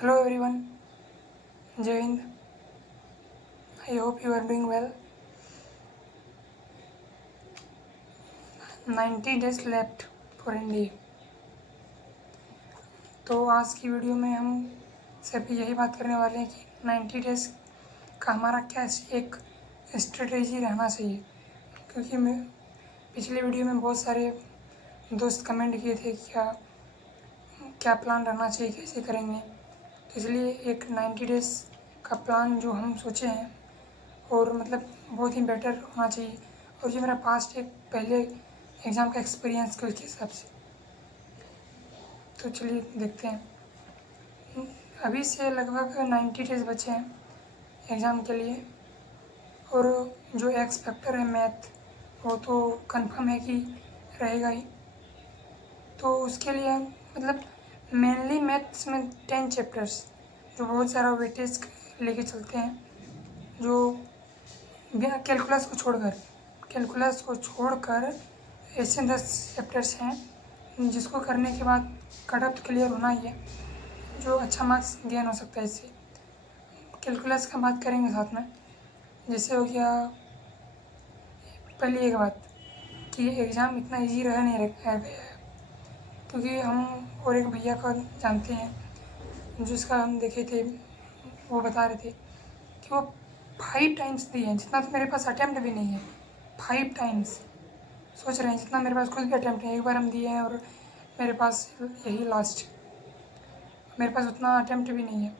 Hello everyone, Jai Hind. I hope you are doing well. 90 days left for NDA. तो आज की video में हम सिर्फ यही बात करने वाले हैं कि 90 डेज़ का हमारा क्या एक स्ट्रेटेजी रहना चाहिए, क्योंकि मैं पिछली वीडियो में बहुत सारे दोस्त कमेंट किए थे क्या क्या प्लान रहना चाहिए, कैसे करेंगे। तो इसलिए एक 90 डेज़ का प्लान जो हम सोचे हैं और मतलब बहुत ही बेटर होना चाहिए, और जो मेरा पास्ट एक पहले एग्ज़ाम का एक्सपीरियंस के उसके हिसाब से। तो चलिए देखते हैं। अभी से लगभग 90 डेज़ बचे हैं एग्ज़ाम के लिए, और जो एक्स फैक्टर है मैथ वो तो कंफर्म है कि रहेगा ही। तो उसके लिए मतलब मेनली मैथ्स में 10 चैप्टर्स जो बहुत सारा वेटेज लेके चलते हैं, जो कैलकुलस को छोड़कर ऐसे 10 चैप्टर्स हैं जिसको करने के बाद कट ऑफ क्लियर होना ही है, जो अच्छा मार्क्स गेन हो सकता है इससे। कैलकुलस का बात करेंगे साथ में। जैसे हो गया पहली एक बात कि एग्ज़ाम इतना इजी रह नहीं गया है, क्योंकि हम और एक भैया को जानते हैं जिसका हम देखे थे, वो बता रहे थे कि वो 5 टाइम्स दिए हैं, जितना तो मेरे पास अटैम्प्ट भी नहीं है। 5 टाइम्स सोच रहे हैं जितना मेरे पास खुद भी अटैम्प्ट है, एक बार हम दिए हैं और मेरे पास यही लास्ट, मेरे पास उतना अटैम्प्ट भी नहीं है।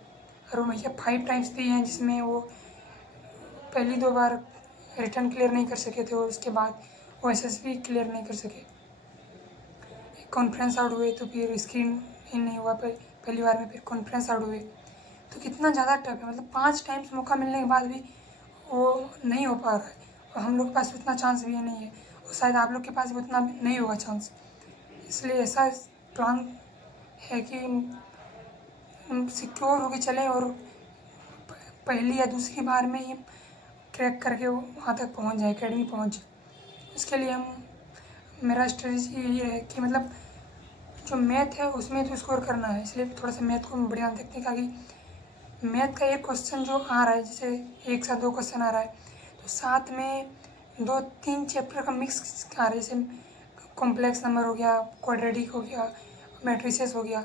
और वो भैया 5 टाइम्स दिए हैं, जिसमें वो पहली 2 बार रिटर्न क्लियर नहीं कर सके थे और उसके बाद वो एसएसबी क्लियर नहीं कर सके। कॉन्फ्रेंस आउट हुए तो फिर स्क्रीन इन नहीं हुआ पहली बार में, फिर कॉन्फ्रेंस आउट हुए। तो कितना ज़्यादा टफ है, मतलब 5 टाइम्स मौका मिलने के बाद भी वो नहीं हो पा रहा है, और हम लोग के पास उतना चांस भी नहीं है, और शायद आप लोग के पास भी उतना नहीं होगा चांस। इसलिए ऐसा प्लान है कि हम सिक्योर होकर चलें और पहली या दूसरी बार में ही क्रैक करके वहाँ तक पहुँच जाए, एकेडमी पहुँच जाए। इसके लिए मेरा स्ट्रेटजी यही है कि मतलब जो मैथ है उसमें तो स्कोर करना है, इसलिए थोड़ा सा मैथ को बढ़िया देखते हैं, ताकि मैथ का एक क्वेश्चन जो आ रहा है, जैसे एक साथ 2 क्वेश्चन आ रहा है, तो साथ में 2-3 चैप्टर का मिक्स आ रहा है, जैसे कॉम्प्लेक्स नंबर हो गया, क्वाड्रेटिक हो गया, मैट्रिसेस हो गया।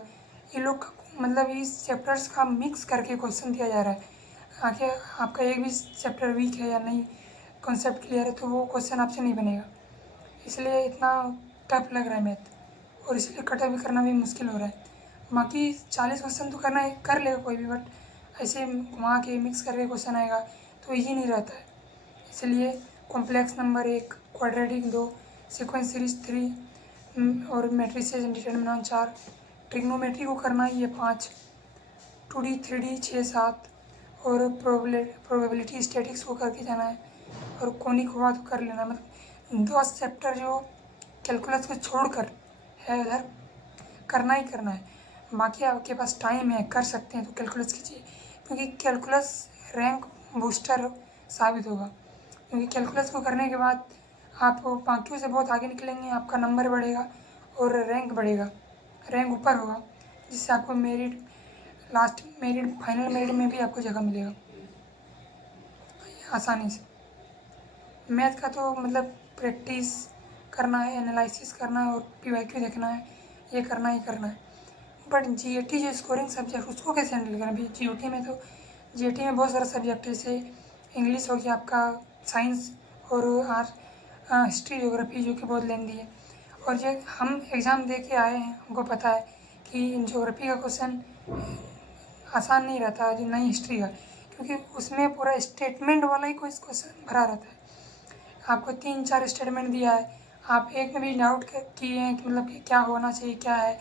ये लोग मतलब इस चैप्टर्स का मिक्स करके क्वेश्चन दिया जा रहा है। आखिर आपका एक भी चैप्टर वीक है या नहीं, कॉन्सेप्ट क्लियर है, तो वो क्वेश्चन आपसे नहीं बनेगा। इसलिए इतना टफ लग रहा है मैथ, और इसलिए कट भी करना भी मुश्किल हो रहा है। बाकी 40 क्वेश्चन तो करना है, कर लेगा कोई भी, बट ऐसे घुमा के मिक्स करके क्वेश्चन आएगा तो ईजी नहीं रहता है। इसलिए complex number 1, quadratic 2, sequence series 3, और मैट्रिसेस डिटरमिनेंट 4, ट्रिग्नोमेट्री को करना ही है 5, 2D 3D 6-7, और प्रोबेबिलिटी स्टैटिक्स को करके जाना है, और कोनिक हुआ तो कर लेना। मतलब 10 चैप्टर जो कैलकुलस को छोड़कर है उधर करना ही करना है। बाकी आपके पास टाइम है, कर सकते हैं तो कैलकुलस कीजिए, क्योंकि कैलकुलस रैंक बूस्टर साबित होगा। क्योंकि कैलकुलस को करने के बाद आप बाकियों से बहुत आगे निकलेंगे, आपका नंबर बढ़ेगा और रैंक बढ़ेगा, रैंक ऊपर होगा, जिससे आपको merit, last merit, final merit में भी आपको जगह मिलेगा आसानी से। मैथ का तो मतलब प्रैक्टिस करना है, एनालिसिस करना है, और पीवाईक्यू देखना है, ये करना ही करना है। बट जीएटी जो स्कोरिंग सब्जेक्ट, उसको कैसे हैंडल करें। अभी जीओटी में तो जीएटी में बहुत सारा सब्जेक्ट है, जैसे इंग्लिश हो गया आपका, साइंस और हिस्ट्री ज्योग्राफी, जो कि बहुत लेंदी है। और जो हम एग्ज़ाम दे के आए हैं, हमको पता है कि ज्योग्राफी का क्वेश्चन आसान नहीं रहता है, नहीं हिस्ट्री का, क्योंकि उसमें पूरा स्टेटमेंट वाला ही कोई क्वेश्चन भरा रहता है। आपको 3-4 स्टेटमेंट दिया है, आप एक में भी डाउट किए हैं कि मतलब कि क्या होना चाहिए, क्या है,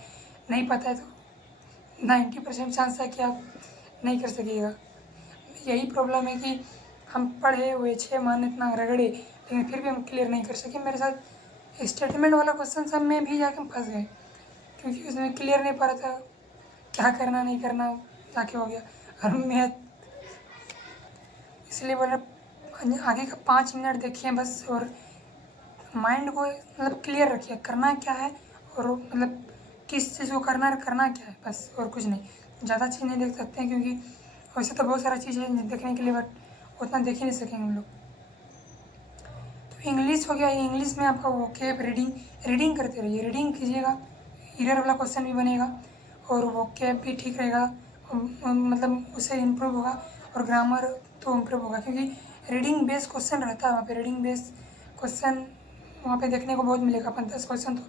नहीं पता है, तो 90% चांस है कि आप नहीं कर सकिएगा। यही प्रॉब्लम है कि हम पढ़े हुए 6 महीने इतना रगड़े, लेकिन फिर भी हम क्लियर नहीं कर सके। मेरे साथ स्टेटमेंट वाला क्वेश्चन सब में भी जाके फंस गए, क्योंकि उसमें क्लियर नहीं पा रहा था क्या करना नहीं करना, जाके हो गया। और मैं इसलिए बोला आगे का 5 मिनट देखिए बस, और माइंड को मतलब क्लियर रखिए करना क्या है, और मतलब किस चीज़ को करना करना क्या है, बस और कुछ नहीं। ज़्यादा चीज़ नहीं देख सकते हैं क्योंकि वैसे तो बहुत सारा चीज़ है देखने के लिए, बट उतना देख ही नहीं सकेंगे हम लोग। तो इंग्लिश हो गया, इंग्लिश में आपका वोकैब रीडिंग करते रहिए, रीडिंग कीजिएगा, इरर वाला क्वेश्चन भी बनेगा और वोकैब भी ठीक रहेगा, मतलब उससे इम्प्रूव होगा, और ग्रामर तो इम्प्रूव होगा क्योंकि रीडिंग बेस्ड क्वेश्चन रहता है वहाँ पे। रीडिंग बेस्ड क्वेश्चन वहाँ पे देखने को बहुत मिलेगा, 10 क्वेश्चन तो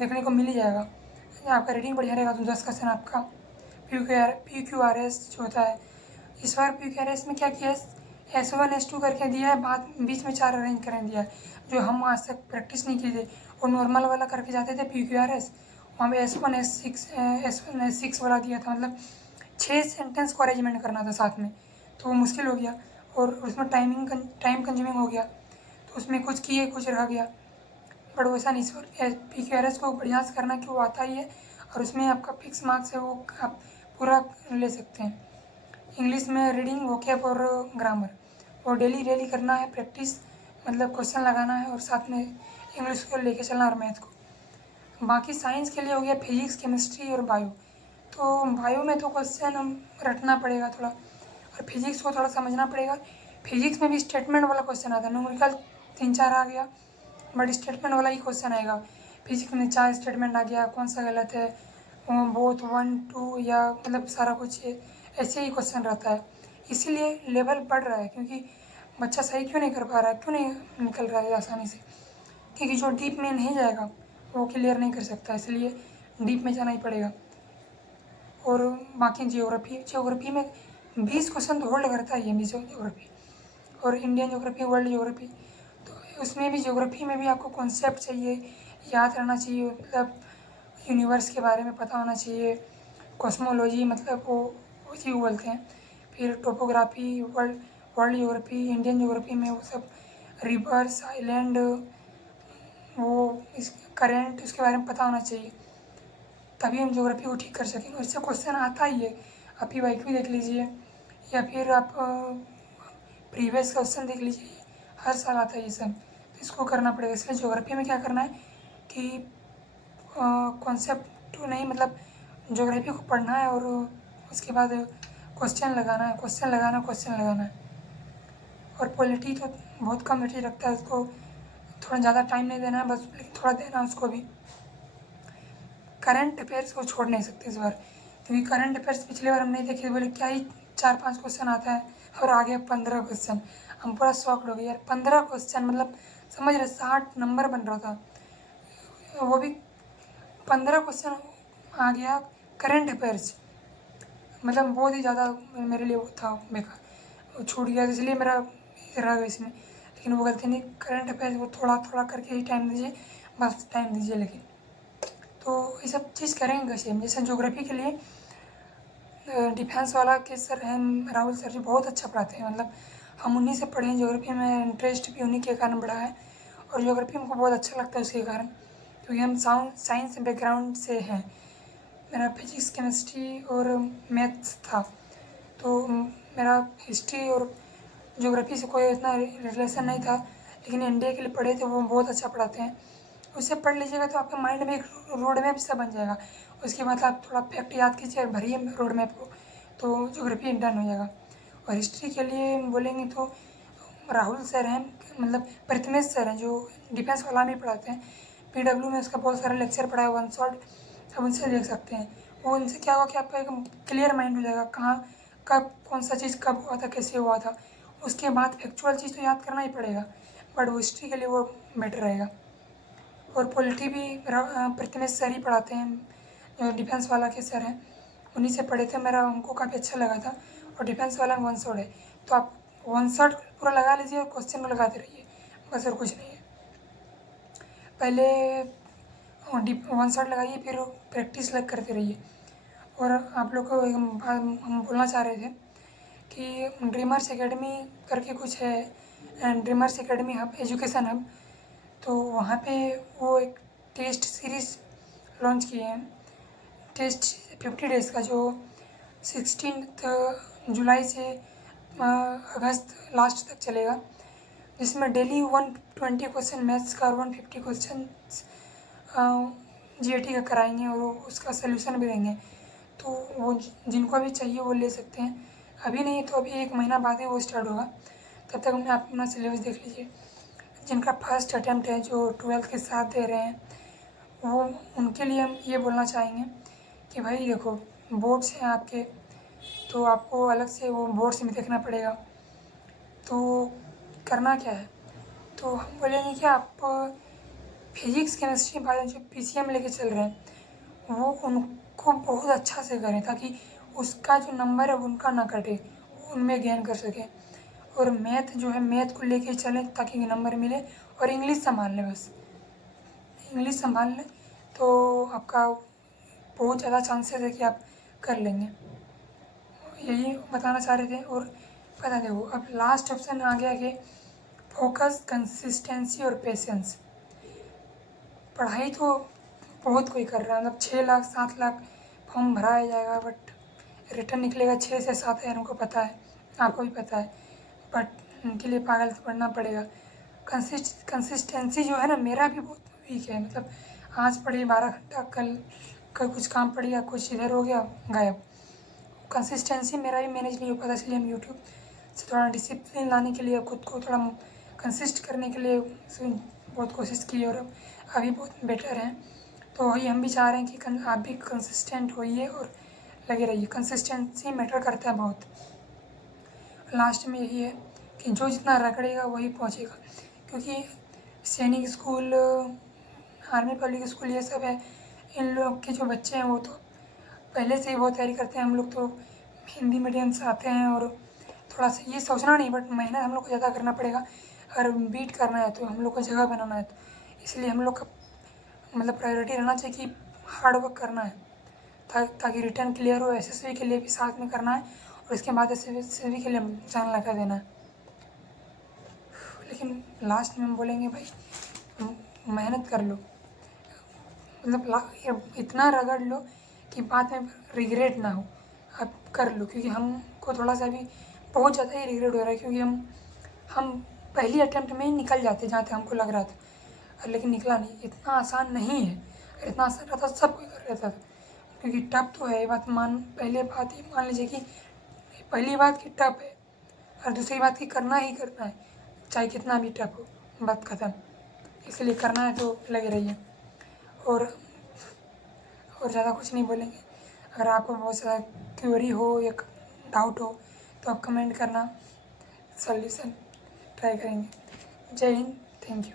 देखने को मिल ही जाएगा। आपका रीडिंग बढ़िया रहेगा तो 10 क्वेश्चन आपका PQRS जो होता है। इस बार PQRS में क्या किया है, S1 S2 करके दिया है, बाद बीच में 4 अरेंज करके दिया है, जो हम आज तक प्रैक्टिस नहीं किए थे। वो नॉर्मल वाला करके जाते थे PQRS, वहाँ पे S1 S6 वाला दिया था, मतलब 6 सेंटेंस को अरेंजमेंट करना था साथ में, तो वो मुश्किल हो गया और उसमें टाइम कंज्यूमिंग हो गया, तो उसमें कुछ किए कुछ रह गया। बट वैसा नहीं, इस बार PQRS को बढ़िया से करना कि वो आता ही है और उसमें आपका फिक्स मार्क्स है, वो आप पूरा ले सकते हैं। इंग्लिश में रीडिंग, वोकैब और ग्रामर, और डेली करना है प्रैक्टिस, मतलब क्वेश्चन लगाना है और साथ में इंग्लिश को लेके चलना और मैथ को। बाकी साइंस के लिए हो गया फिजिक्स, केमिस्ट्री और बायो। तो बायो में तो क्वेश्चन हम रटना पड़ेगा थोड़ा, और फिजिक्स को थोड़ा समझना पड़ेगा। फिजिक्स में भी स्टेटमेंट वाला क्वेश्चन आता है, न्यूमेरिकल 3-4 आ गया, बट स्टेटमेंट वाला ही क्वेश्चन आएगा। फिजिक्स में 4 स्टेटमेंट आ गया, कौन सा गलत है, बोथ 1 2 या मतलब सारा कुछ ऐसे ही क्वेश्चन रहता है। इसीलिए लेवल बढ़ रहा है, क्योंकि बच्चा सही क्यों नहीं कर पा रहा है, क्यों नहीं निकल रहा है आसानी से, क्योंकि जो डीप में नहीं जाएगा वो क्लियर नहीं कर सकता, इसलिए डीप में जाना ही पड़ेगा। और बाकी ज्योग्राफी में 20 क्वेश्चन तो होल्ड करता है ये ज्योग्राफी, और इंडियन ज्योग्राफी, वर्ल्ड ज्योग्राफी। तो उसमें भी ज्योग्राफी में भी आपको कॉन्सेप्ट चाहिए, याद रहना चाहिए, मतलब यूनिवर्स के बारे में पता होना चाहिए, कॉस्मोलॉजी मतलब वो उसी को बोलते हैं। फिर topography, world geography, Indian geography में वो सब रिवर्स, आइलैंड, वो इस करेंट, इसके बारे में पता होना चाहिए, तभी हम ज्योग्राफी को ठीक कर सकेंगे। और इससे क्वेश्चन आता ही है, आप PYQ देख लीजिए या फिर आप प्रीवियस क्वेश्चन देख लीजिए, हर साल आता है ये सब, तो इसको करना पड़ेगा। इसलिए ज्योग्राफी में क्या करना है कि कॉन्सेप्ट नहीं, मतलब ज्योग्राफी को पढ़ना है और उसके बाद क्वेश्चन लगाना है, क्वेश्चन लगाना है। और पॉलिटी तो बहुत कम लिटी रखता है, उसको थोड़ा ज़्यादा टाइम नहीं देना है बस, लेकिन थोड़ा देना है उसको भी। करंट अफेयर्स को छोड़ नहीं सकते इस बार, क्योंकि करंट अफेयर्स पिछले बार हम नहीं देखे, बोले क्या ही 4-5 क्वेश्चन आता है और आ गया 15 क्वेश्चन। हम पूरा शॉक्ड हो गए यार, 15 क्वेश्चन, मतलब समझ रहे 60 नंबर बन रहा था, वो भी 15 क्वेश्चन आ गया करंट अफेयर्स, मतलब बहुत ही ज़्यादा मेरे लिए वो था बेकार, वो छूट गया, इसलिए मेरा रह गया इसमें। लेकिन वो गलती नहीं, करंट अफेयर्स वो थोड़ा थोड़ा करके ही टाइम दीजिए, बस टाइम दीजिए। लेकिन तो ये सब चीज़ करेंगे कैसे, जैसे ज्योग्राफी के लिए डिफेंस वाला के सर हैं राहुल सर जी, बहुत अच्छा पढ़ाते हैं, मतलब हम उन्हीं से पढ़े हैं। ज्योग्राफी में इंटरेस्ट भी उन्हीं के कारण बढ़ा है, और ज्योग्राफी हमको बहुत अच्छा लगता है उसके कारण, क्योंकि हम साइंस बैकग्राउंड से हैं। मेरा फिजिक्स, केमिस्ट्री और मैथ्स था, तो मेरा हिस्ट्री और ज्योग्राफी से कोई इतना रिलेशन नहीं था, लेकिन इंडिया के लिए पढ़े थे, वो बहुत अच्छा पढ़ाते हैं। उससे पढ़ लीजिएगा तो आपके माइंड में एक रोड मैप सा बन जाएगा, उसके बाद आप थोड़ा फैक्ट याद कीजिए और भरिए रोड मैप को, तो ज्योग्राफी डन हो जाएगा। और हिस्ट्री के लिए बोलेंगे तो राहुल सर हैं, मतलब प्रथमेश सर हैं, जो डिफेंस वाला में पढ़ाते हैं। PW में उसका बहुत सारा लेक्चर पढ़ा है, वन शॉट, आप उनसे देख सकते हैं। वो उनसे क्या होगा कि आपका एक क्लियर माइंड हो जाएगा, कहाँ कब कौन सा चीज़ कब हुआ था, कैसे हुआ था। उसके बाद फैक्चुअल चीज़ तो याद करना ही पड़ेगा, बट वो हिस्ट्री के लिए वो बेटर रहेगा। और पॉलिटी भी प्रथमेश सर ही पढ़ाते हैं, जो डिफेंस वाला के सर हैं, उन्हीं से पढ़े थे, मेरा उनको काफ़ी अच्छा लगा था। और डिफेंस वाला में वन शॉट है, तो आप वन शॉट पूरा लगा लीजिए और क्वेश्चन को लगाते रहिए, बस और कुछ नहीं है। पहले वन शॉट लगाइए, फिर प्रैक्टिस लग करते रहिए। और आप लोग को हम बोलना चाह रहे थे कि ड्रीमर्स एकेडमी करके कुछ है, dreamers academy hub, education hub, तो वहाँ पे वो एक टेस्ट सीरीज़ लॉन्च किए हैं, टेस्ट 50 डेज़ का, जो 16 जुलाई से अगस्त लास्ट तक चलेगा, जिसमें डेली 120 क्वेश्चन मैथ्स का और 150 क्वेश्चन GAT का कराएंगे और वो उसका सलूशन भी देंगे। तो वो जिनको भी चाहिए वो ले सकते हैं। अभी नहीं तो अभी 1 महीना बाद ही वो स्टार्ट होगा। तब तक में आप अपना सिलेबस देख लीजिए। जिनका फर्स्ट अटैम्प्ट है, जो 12th के साथ दे रहे हैं, वो उनके लिए हम ये बोलना चाहेंगे कि भाई देखो, बोर्ड्स हैं आपके, तो आपको अलग से वो बोर्ड्स में देखना पड़ेगा। तो करना क्या है, तो हम बोलेंगे कि आप फिजिक्स केमिस्ट्री बायो जो PCM लेके चल रहे हैं वो उनको बहुत अच्छा से करें, ताकि उसका जो नंबर है उनका ना कटे, उनमें गेन कर सकें। और मैथ जो है, मैथ को लेके चलें ताकि नंबर मिले। और इंग्लिश संभाल लें, बस इंग्लिश संभाल लें तो आपका बहुत ज़्यादा चांसेस है कि आप कर लेंगे। यही बताना चाह रहे थे। और पता देखो, अब लास्ट ऑप्शन आ गया कि फोकस, कंसिस्टेंसी और पेशेंस। पढ़ाई तो बहुत कोई कर रहा है, मतलब 6 लाख 7 लाख फॉर्म भराया जाएगा, बट रिटर्न निकलेगा 6 से 7 हज़ार। उनको पता है, आपको भी पता है, बट उनके लिए पागल तो पढ़ना पड़ेगा। कंसिस्टेंसी जो है ना, मेरा भी बहुत वीक है। मतलब आज पढ़ी 12 घंटा, कल कुछ काम पड़ गया, कुछ इधर हो गया, गायब। कंसिस्टेंसी मेरा भी मैनेज नहीं हो पाता, इसलिए हम यूट्यूब से थोड़ा डिसिप्लिन लाने के लिए, खुद को थोड़ा कंसिस्ट करने के लिए बहुत कोशिश की और अभी बहुत बेटर हैं। तो वही हम भी चाह रहे हैं कि आप भी कंसिस्टेंट होइए और लगे रहिए। कंसिस्टेंसी मैटर करता है बहुत। लास्ट में यही है कि जो जितना रगड़ेगा वही पहुंचेगा, क्योंकि सैनिक स्कूल, आर्मी पब्लिक स्कूल, ये सब है, इन लोग के जो बच्चे हैं वो तो पहले से ही बहुत तैयारी करते हैं। हम लोग तो हिंदी मीडियम से आते हैं और थोड़ा सा ये सोचना नहीं, बट मेहनत हम लोग को ज़्यादा करना पड़ेगा। अगर बीट करना है तो हम लोग को जगह बनाना है, तो इसलिए हम लोग का मतलब प्रायोरिटी रहना चाहिए कि हार्ड वर्क करना है, ताकि रिटर्न क्लियर हो। SSB के लिए भी साथ में करना है और इसके बाद SSB के लिए जान लगा देना है। लेकिन लास्ट में हम बोलेंगे भाई मेहनत कर लो, मतलब इतना रगड़ लो कि बाद में रिग्रेट ना हो। आप कर लो, क्योंकि हमको थोड़ा सा भी बहुत ज़्यादा ही रिग्रेट हो रहा है, क्योंकि हम पहली अटैम्प्ट में ही निकल जाते जहाँ तक हमको लग रहा था, लेकिन निकला नहीं। इतना आसान नहीं है, इतना आसान रहता सब कोई कर लेता था। क्योंकि टफ तो है, ये बात पहले बात ये मान लीजिए कि पहली बात कि टफ है, और दूसरी बात कि करना ही करना है, चाहे कितना भी टफ हो, बात ख़त्म। इसलिए करना है तो लगे रहिए। और ज़्यादा कुछ नहीं बोलेंगे। अगर आपको बहुत ज़्यादा क्वेरी हो या डाउट हो तो आप कमेंट करना, सॉल्यूशन ट्राई करेंगे। जय हिंद, थैंक यू।